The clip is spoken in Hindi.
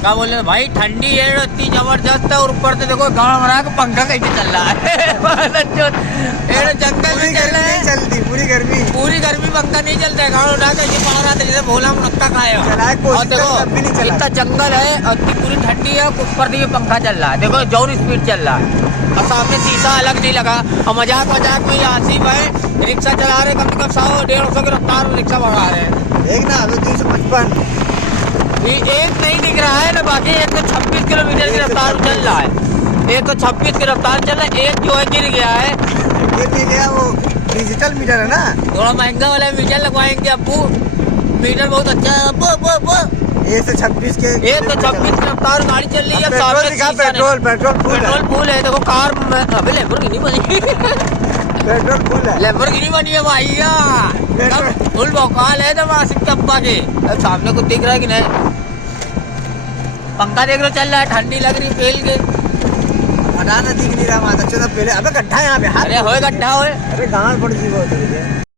क्या बोल रहे भाई, ठंडी है इतनी जबरदस्त है और ऊपर से देखो गाँव बना के पंखा कैसे चल रहा है जंगल में चल रहा है, चलती पूरी गर्मी पंखा नहीं चलता है। गाँव उठा के पड़ रहा था जैसे भोला मुनक्का खाए हो। और देखो इतना जंगल है और इतनी पूरी ठंडी है, ऊपर से पंखा चल रहा है, देखो जोर स्पीड चल रहा है और सामने शीशा अलग नहीं लगा। और मजाक में आसिफ है रिक्शा चला रहे, कम से कम 100-150 की रफ्तार में रिक्शा बढ़ा रहे हैं। एक ना 255 एक नहीं दिख रहा है ना, बाकी 126 किलोमीटर की रफ्तार चल रहा है, 126 की रफ्तार चल रहा है। एक जो है गिर गया है, गिर नहीं गया, वो डिजिटल मीटर है ना, थोड़ा महंगा वाला मीटर लगवाएंगे अब्बू, मीटर बहुत अच्छा है अब्बू। 126 के 126 की रफ्तार गाड़ी चल रही है। पेट्रोल फुल है, देखो कार अभी लैम्बोर्गिनी बनी पेट्रोल फुल है, लैम्बोर्गिनी बनी है भैया, फुल भौकाल है तो आसिफ के अब्बा के। सामने कुछ दिख रहा है कि नहीं, पंखा देख लो चल रहा है, ठंडी लग रही फेल के, हटाना दिख नहीं रहा माता चलो पहले। अबे गड्ढा यहाँ पे, अरे होए गड्ढा होए, अरे गाँव पड़ जी बहुत